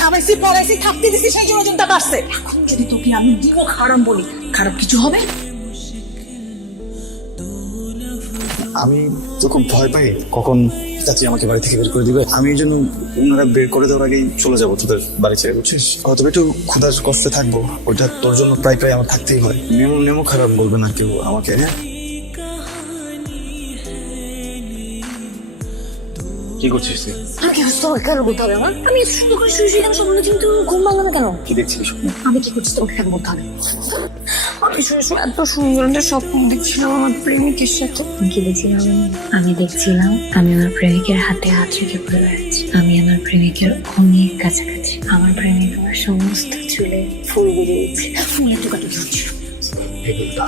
খাবাইছি পড়াইছি থাকতে দিছি সেই জন্য ওজনটা বাড়ছে। এখন যদি তোকে আমি দিমক হারাম বলি, খারাপ কিছু হবে? আমি তো খুব ভয় পাই কখন চাচি আমাকে বাড়ি থেকে বের করে দিবে। আমি এই জন্য ওনারা বের করে দেওয়ার আগেই চলে যাবো তোদের বাড়ি ছেড়ে, বুঝছিস? হয়তো একটু ক্ষুধার কষ্টে থাকবো, ওইটা তোর জন্য প্রায় প্রায় আমার থাকতেই হয়। নেমো নেমো খারাপ বলবে না কেউ আমাকে, হ্যাঁ? কি করছিস তুই? আমি কি বুঝতে কেন বলতে হবে আমার? আমি শুধু করে শুয়ে শুয়ে স্বপ্ন কিন্তু ঘুম ভাঙলো না কেন? কি দেখছিস স্বপ্নে? আমি কি করছি তোমাকে কেন বলতে হবে? আমি শুয়ে শুয়ে এত সুন্দর একটা স্বপ্ন দেখছিলাম আমার প্রেমিকের সাথে। কি দেখছিলাম? আমি দেখছিলাম আমি আমার প্রেমিকের হাতে হাত রেখে ঘুরে বেড়াচ্ছি। আমি আমার প্রেমিকের অনেক কাছাকাছি। আমার প্রেমিক আমার সমস্ত চুলে ফুল বেরিয়েছে, ফুলের টোকাটুকি হচ্ছিল। এগুলা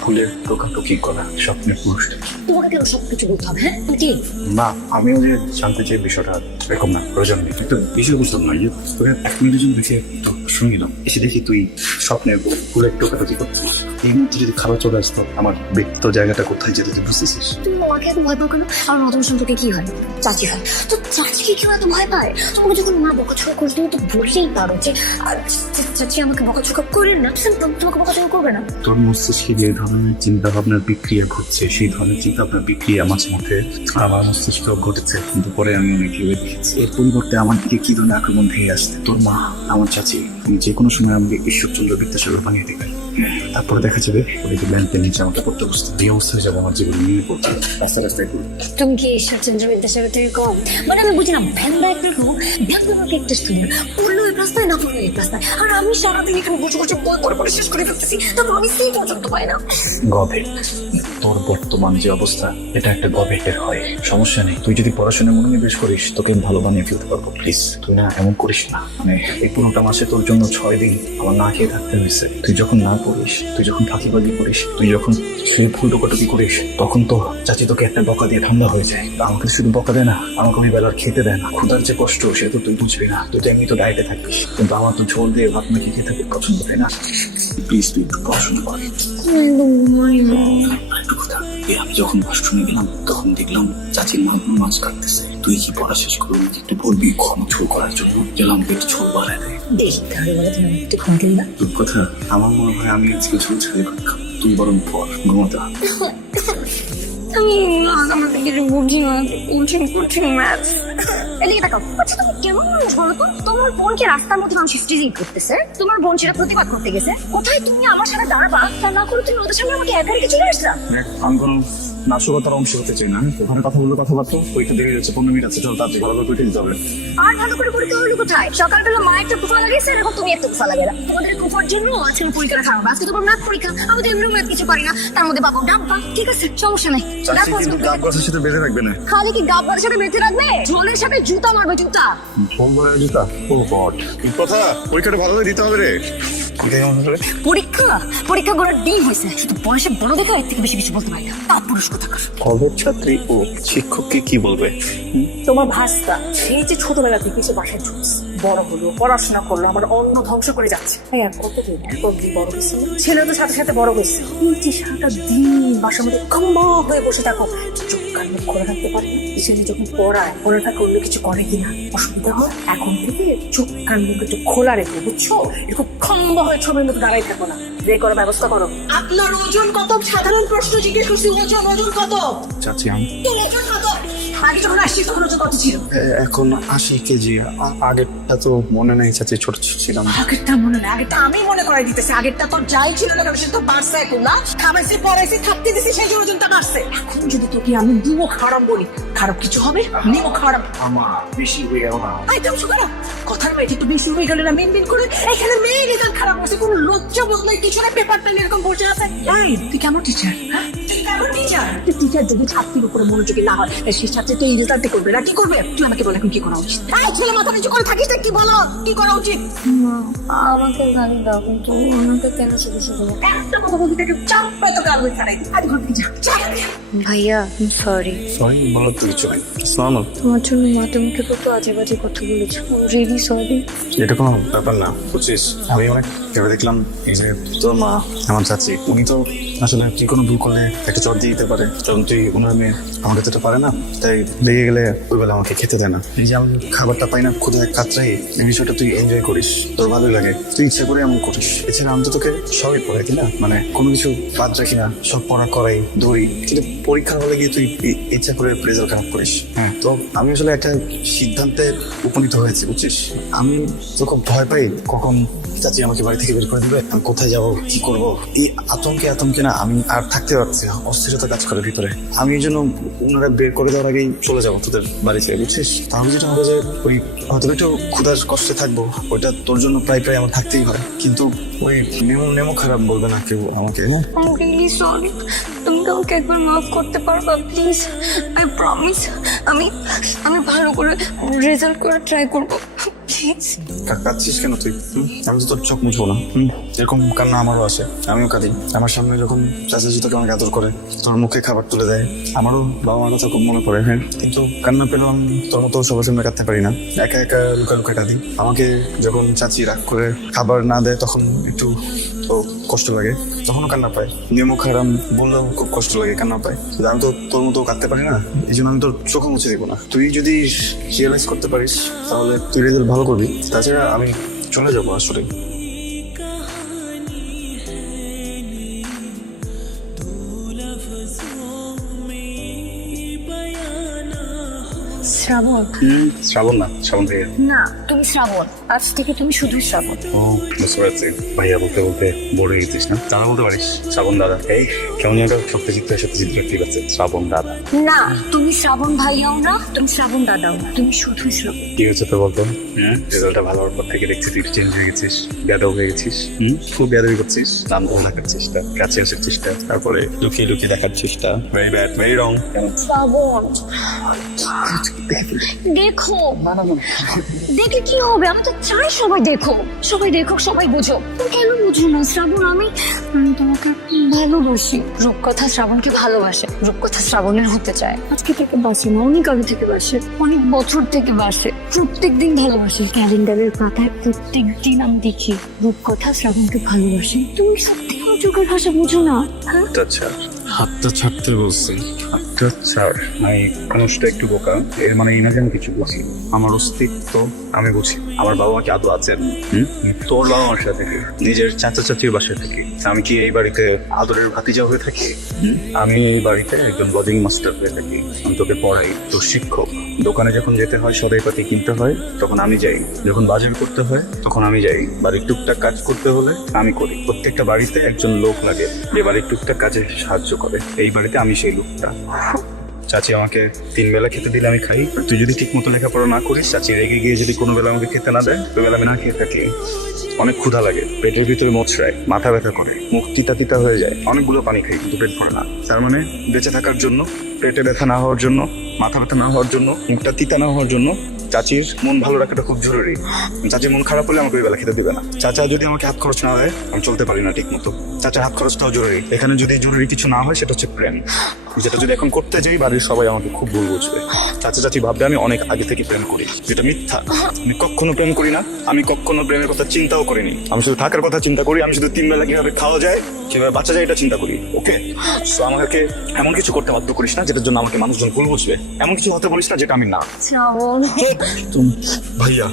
ফুলের টোকাটুকি করা স্বপ্নের পুরুষটা। তোমাকে কেন সবকিছু বলতে হবে? হ্যাঁ তুমি কি? না, আমিও যে জানতে চাই বিষয়টা এরকম না, প্রয়োজন নেই। একটা বিষয় বুঝলাম না, যে তোকে 1 মিনিটের জন্য দেখে তো শুনলাম, এসে দেখি তুই স্বপ্নে ফুলের টোকাটুকি করছিস। এই মুহূর্তে যদি খাবার চলে আসতো, আমার ব্যক্তিগত জায়গাটা কোথায় যেতে তুই বুঝতেছিস? তুমি আমাকে এত ভয় পাও কেন? আমার নতুন সম্পর্কে কি হয়? চাচি হয়। তো চাচিকে কেউ এত ভয় পায়? তোমাকে যখন মা বকাঝকা করছে তুমি তো বললেই পারো যে চাচি আমাকে বকাঝকা করেন না, তোমাকে বকাঝকা করবে না। তোর মস্তিষ্কে যে ধরনের চিন্তা ভাবনার বিক্রিয়া ঘটছে, সেই ধরনের চিন্তা ভাবনার বিক্রিয়া মাঝে মধ্যে আমার মস্তিষ্ক ঘটেছে, কিন্তু পরে আমি অনেক ভেবে দেখেছি এর পরিবর্তে আমার দিকে কি ধরনের আক্রমণ ধেয়ে আসছে। তোর মা, আমার চাচি, যে কোনো সময় আমাকে ঈশ্বরচন্দ্র বিদ্যাসাগর বানিয়ে দেবে। তারপরে দেখা যাবে ওই যে ব্যাংকের নিচে আমাকে পড়তে বসতে, এই অবস্থা হয়ে যাবে আমার জীবনে নিয়ে পড়তে রাস্তায় রাস্তায় ঘুরে। তুমি কি ঈশ্বরচন্দ্র বিদ্যাসাগর থেকে কম? মানে আমি বুঝি না, ভ্যানটা একটা রোগ, ভ্যানগুলোকে একটা স্টুডেন্ট পড়লো এই রাস্তায়, না পড়লো এই রাস্তায়, আর আমি সারাদিন এখানে বসে বসে বই পড়ে পড়ে শেষ করে ফেলতেছি, তারপর আমি সেই পর্যন্ত পাই না। গভীর, তোর বর্তমান যে অবস্থা, এটা একটা গভীরের হয়। সমস্যা নেই, তুই যদি পড়াশোনায় মনোনিবেশ করিস, তোকে আমি ভালো বানিয়ে ফেলতে পারবো। প্লিজ তুই না এমন করিস না। মানে এই 15টা মাসে তোর জন্য 6 দিন আমার না খেয়ে থাকতে হয়েছে। তুই যখন না পড়িস, তুই যখন ফাঁকিবাজি করিস, তুই যখন শুয়ে ফুল টোকাটুকি করিস, তখন তো চাচি তোকে একটা বকা দিয়ে ঠান্ডা হয়ে যায়। আমাকে শুধু বকা দেয় না, আমাকে ওই বেলার খেতে দেয় না। ক্ষুধার যে কষ্ট, সে তো তুই বুঝবি না। তুই তো এমনি তো ডায়েটে থাকিস, কিন্তু আমার তো ঝোল দিয়ে ভাত মেখে খেতে খুব পছন্দ, তাই না? প্লিজ তুই একটু পড়াশোনা কর। একটু কথা, আমি যখন বাসনে গেলাম তখন দেখলাম চাচির মাছ কাটতেছে। তুই কি পড়া শেষ করবি নাকি একটু বলবি ঘন ঝোল করার জন্য? গেলাম একটু ঝোল বাড়ায় দেয়। বেশি তাহলে বলে তুমি একটু ঘুম দিই না। তোর কথা, আমার মনে হয় আমি আজকে ঝোল ছাড়ি ভাত খাবো। তুই বরং পর, ঘুমাতে। আমি আমাদের কিছু বুঝি না, কঠিন ম্যাথ। এদিকে তাকাও। আচ্ছা তুমি কেমন মানুষ বলো তো? তোমার বোনকে রাস্তার মধ্যে মানুষ স্ট্রিজিং করতেছে, তোমার বোন সেটা প্রতিবাদ করতে গেছে। কোথায় তুমি আমার সাথে দাঁড়াবা, তা না করে তুমি ওদের সামনে আমাকে একা রেখে চলে আসলা। আমি কোনো নাশকতার অংশ হতে চাই না। ওখানে কথা বললে কথাবার্তা, ওইটা দেখে যাচ্ছে 15 মিনিট আছে, চল তাড়াতাড়ি ভালো করে দিতে হবে। আর ভালো করে পরীক্ষা হলো কোথায়? সকালবেলা মা একটা কুফা লাগাইছে, এখন তুমি একটা কুফা লাগাইলা। তোমাদের কুফার জন্য আজকে পরীক্ষা খারাপ। আজকে তোমার ম্যাথ পরীক্ষা, আমি তো এমনি ম্যাথ কিছু পারি না, তার মধ্যে বাবু ডাব্বা। ঠিক আছে, সমস্যা নাই। চাচি কিন্তু গাব গাছের সাথে বেঁধে রাখবে না। খালি কি গাব্বার সাথে বেঁধে রাখবে? ঝোলের সাথে জুতা মারবে, জুতা। সোমবারের জুতা। ও গড, কথা পরীক্ষাটা ভালো করে দিতে হবে রে। পরীক্ষা করার ডিম হয়েছে, শুধু বয়সে বড় দেখা এর থেকে বেশি কিছু বলতে পারি না। তার পুরুষ কোথাকার। কলেজ ছাত্রী ও শিক্ষককে কি বলবে? তোমার ভাষা সেই যে ছোটবেলা থেকে সে বাসায় ঢুকছে, বড় হলো, পড়াশোনা করলো, আমার অন্য ধ্বংস করে যাচ্ছে। হ্যাঁ, আর কতদিন কতদিন বড় হয়েছে, ছেলে তো সাথে সাথে বড় হয়েছে। এই যে সারাটা দিন বাসার মধ্যে কম্বা হয়ে বসে থাকো, চোখ কান মুখ খোলা রাখতে পারি না। ছেলে যখন পড়ায় থাকে অন্য কিছু করে কিনা অসুবিধা হয়। এখন থেকে চোখ কান মুখ একটু খোলা রেখো, বুঝছো? এরকম খম্বা হয়ে ছবির মতো দাঁড়াই থাকো না। বের করার ব্যবস্থা করো। আপনার ওজন কত? সাধারণ প্রশ্ন জিজ্ঞেস করছি, ওজন কত? চাচি আমি ওজন কত? আগে যখন আসছি তখন ওজন কত ছিল? এখন 80 কেজি। আগেরটা তো মনে নেই চাচি, ছোট ছিলাম। আগেরটা মনে নেই? আগেরটা আমি মনে করাই দিতেছি। আগেরটা তোর যাই ছিল না কেন, সে তো বাড়ছে এখন না। খাবাইছি পড়াইছি থাকতে দিছি সেই জন্য ওজনটা বাড়ছে। এখন যদি তোকে আমি নিমক হারাম বলি, খারাপ কিছু হবে? নিমক হারাম আমার বেশি হয়ে গেল না? তুমি শুনো না, কথার মেয়েটি তো বেশি হয়ে গেলে না মেনটেন করে। এখানে মেয়ে রেজাল্ট খারাপ হয়েছে, কোনো লজ্জা বোধ নাই, কিছু না, পেপার পেন এরকম বসে আছে। এই তুই কেমন টিচার? তুই কেমন টিচার? টিচার যদি ছাত্রীর উপরে মনোযোগী না হয়, সেই ছাত্রী তো এই রেজাল্টই করবে না। কি করবে? তুই আমাকে বল এখন কি করা উচিত? এই ছেলে মাথা নিচু করে থাকিস না, কি বলো কি করা উচিত? আমাকে গালি দাও, কিন্তু আমাকে কেন শুধু শুধু একটা কথা বলতে থেকে চাপ পেতো গাল হয়ে ছাড়াই। আজ ঘর থেকে যা। ভাইয়া সরি। সরি বলার তো কিছু নেই, নর্মাল। তোমার জন্য মা তোমাকে কত আজে বাজে কথা বলেছে, রিয়েলি সরি। এটা কোনো ব্যাপার না, বুঝছিস? আমি অনেক ভেবে দেখলাম এই যে তোর মা আমার চাচি, উনি তো আসলে তুই কোনো ভুল করলে একটা চট দিয়ে দিতে পারে, কারণ তুই ওনার মেয়ে আমাকে তো এটা পারে না, তাই লেগে গেলে ওই বেলা আমাকে খেতে দেয় না। এই যে আমি খাবারটা পাই না খুদে কাতরাই, এই বিষয়টা তুই এনজয় করিস, তোর ভালোই লাগে, তুই ইচ্ছা করে এমন করিস। এছাড়া আমি তো তোকে সবই পড়াই, তাই না? মানে কোনো কিছু বাদ রাখি না, সব পড়া করাই, দৌড়ি। কিন্তু পরীক্ষার হলে গিয়ে তুই ইচ্ছা করে রেজাল্ট খারাপ করিস। হ্যাঁ, তো আমি আসলে একটা সিদ্ধান্তে উপনীত হয়েছি, বুঝছিস? আমি তো খুব ভয় পাই কখন চাচি আমাকে বাড়ি থেকে বের করে দিবে, আমি কোথায় যাবো, কি করব, এই আতঙ্কে না আমি আর থাকতে পারছি না, অস্থিরতা কাজ করে ভিতরে। আমি এই জন্য ওনারা বের করে দেওয়ার আগেই চলে যাবো তোদের বাড়ি থেকে, বুঝছিস? তাহলে যেটা হবে যে ওই হয়তো একটু ক্ষুধার কষ্টে থাকবো, ওইটা তোর জন্য প্রায় আমার থাকতেই হয়, কিন্তু ওই নেমো খারাপ বলবে না কেউ আমাকে, না? I really sorry. তুমি তো আমাকে একবার মাফ করতে পারবা প্লিজ? আই প্রমিস আমি ভালো করে রেজাল্ট করে ট্রাই করবো প্লিজ। কাঁদছিস কেন তুই? আমি তো তোর চোখ মুছবো না। এরকম কান্না আমারও আসে, আমিও কাঁদি। আমার সামনে যখন চাচাজি তোকে অনেক আদর করে, তোর মুখে খাবার তুলে দেয়, আমারও বাবা মার কথা খুব মনে পড়ে। হ্যাঁ, কিন্তু কান্না পেলেও আমি তোর মতো সবার সামনে কাঁদতে পারি না, একা একা লুকা কাঁদি। আমাকে যখন চাচি রাগ করে খাবার না দেয় তখন একটু তো কষ্ট লাগে, তখনও কান্না পায়। নিয়মক হারাম বললেও খুব কষ্ট লাগে, কান্না পায়। কিন্তু আমি তো তোর মতো কাঁদতে পারি না, এই জন্য আমি তোর চোখে মুছে দিব না। তুই যদি রিয়েলাইজ করতে পারিস তাহলে তুই রেজাল্ট ভালো করবি, তাছাড়া আমি চলে যাবো আসলে। শ্রাবণ। শ্রাবণ না, শ্রাবণ ভাইয়া। না, তুমি শ্রাবণ, আজ থেকে তুমি শুধু শ্রাবণ। ও, বুঝতে পারছি। ভাইয়া বলতে বলতে বড় হয়ে গেছিস না? দাদা বলতে পারিস, শ্রাবণ দাদা। এই কেমন যেন সত্যজিৎ ঠিক আছে, শ্রাবণ দাদা। না, তুমি শ্রাবণ ভাইয়াও না, তুমি শ্রাবণ দাদাও না, তুমি শুধু শ্রাবণ। কি হয়েছে তো বলতো? রেজাল্টটা ভালো হওয়ার পর থেকে দেখছি তুই চেঞ্জ হয়ে গেছিস, বেয়াদব হয়ে গেছিস। খুব বেয়াদবি করছিস, নাম ধরে রাখার চেষ্টা, কাছে আসার চেষ্টা, তারপরে লুকিয়ে লুকিয়ে দেখার চেষ্টা। Very bad, very wrong. Shrabon দেখো, দেখে কি হবে? আমি তো চাই সবাই দেখো, সবাই দেখুক, সবাই বুঝো। তুমি কেন বুঝো না শ্রাবণ? আমি তোমাকে ভালোবাসি। রূপকথা শ্রাবণকে ভালোবাসে, রূপকথা শ্রাবণের হতে চায়। আজকে থেকে বাসে না, অনেক আগে থেকে বাসে, অনেক বছর থেকে বাসে, প্রত্যেকদিন ভালোবাসে। ক্যালেন্ডারের পাতায় প্রত্যেকদিন আমি দেখি রূপকথা শ্রাবণকে ভালোবাসে। তুমি সত্যি চোখের ভাষা বুঝো না? হ্যাঁ, আচ্ছা, হাতটা ছাড়তে বলছি, হাতটা ছাড়। আমি মানুষটা একটু বোকা, এর মানে এই না যে আমি কিছু বুঝি। আমার অস্তিত্ব আমি বুঝি। আমার বাবা মা কি আদৌ আছেন? তোর বাবা মার সাথে থেকে, নিজের চাচা চাচির বাসায় থেকে, আমি কি এই বাড়িতে আদরের ভাতিজা হয়ে থাকি? আমি এই বাড়িতে একজন লজিং মাস্টার হয়ে থাকি। আমি তোকে পড়াই, তোর শিক্ষক। দোকানে যখন যেতে হয়, সদাইপাতি কিনতে হয়, তখন আমি যাই। যখন বাজার করতে হয় তখন আমি যাই। বাড়ির টুকটাক কাজ করতে হলে আমি করি। প্রত্যেকটা বাড়িতে একজন লোক লাগে যে বাড়ির টুকটাক কাজে সাহায্য করে। এই বাড়িতে আমি সেই লোকটা। চাচি আমাকে 3 বেলা খেতে দিলে আমি খাই। তুই যদি ঠিক মতো লেখাপড়া না করিস, চাচি রেগে গিয়ে যদি কোনো বেলা আমাকে খেতে না দেয়, ওই বেলা আমি না খেয়ে থাকি। অনেক ক্ষুধা লাগে, পেটের ভিতরে মোচড়ায়, মাথা ব্যথা করে, মুখ তিতা তিতা হয়ে যায়। অনেকগুলো পানি খাই কিন্তু পেট ভরে না। তার মানে বেঁচে থাকার জন্য, পেটে ব্যথা না হওয়ার জন্য, মাথা ব্যথা না হওয়ার জন্য, মুখটা তিতা না হওয়ার জন্য চাচির মন ভালো রাখাটা খুব জরুরি। চাচির মন খারাপ হলে আমাকে ওই বেলা খেতে দেবে না। চাচা যদি আমাকে হাত খরচ না দেয়, আমি চলতে পারি না ঠিক মতো। চাচার হাত খরচটাও জরুরি। এখানে যদি জরুরি কিছু না হয়, সেটা হচ্ছে প্রেম। যেটা যদি এখন করতে যাই, বাড়ির সবাই আমাকে খুব ভুল বুঝবে। চাচা চাচি ভাববে আমি অনেক আগে থেকে প্রেম করি, যেটা মিথ্যা। আমি কখনো প্রেম করি না, আমি কখনো প্রেমের কথা চিন্তাও করিনি। আমি শুধু থাকার কথা চিন্তা করি। আমি শুধু 3 বেলা কিভাবে খাওয়া যায়, কিভাবে বাঁচা যায়, এটা চিন্তা করি। ওকে, তো আমাকে এমন কিছু করতে বাধ্য করিস না যেটার জন্য আমাকে মানুষজন ভুল বুঝবে। এমন কিছু হতে বলিস না যেটা আমি না। শ্রাবণ তুমি ভাইয়া